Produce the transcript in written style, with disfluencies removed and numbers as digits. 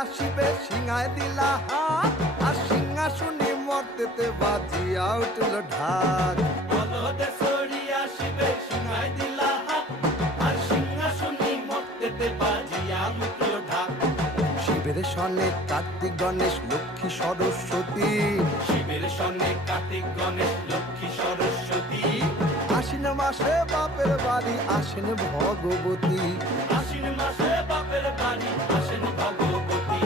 আসিবে সিংহায় দিলা হাত, আর সিংহাসনে মর্তেতে বাজিয়া উঠল ঢাক। বলদে সরি আসিবে সিংহায় দিলা হাত, আর সিংহাসনে মর্তেতে বাজিয়া উঠল ঢাক। শিবের সনে কার্তিক গণেশ লক্ষ্মী সরস্বতী, শিবের সনে কার্তিক গণেশ লক্ষ্মী সরস্বতী। আশ্বিন মাসে বাপের বাড়ি আসেন ভগবতী। আশ্বিন মাসে বাপের বাড়ি আসেন ভগবতী।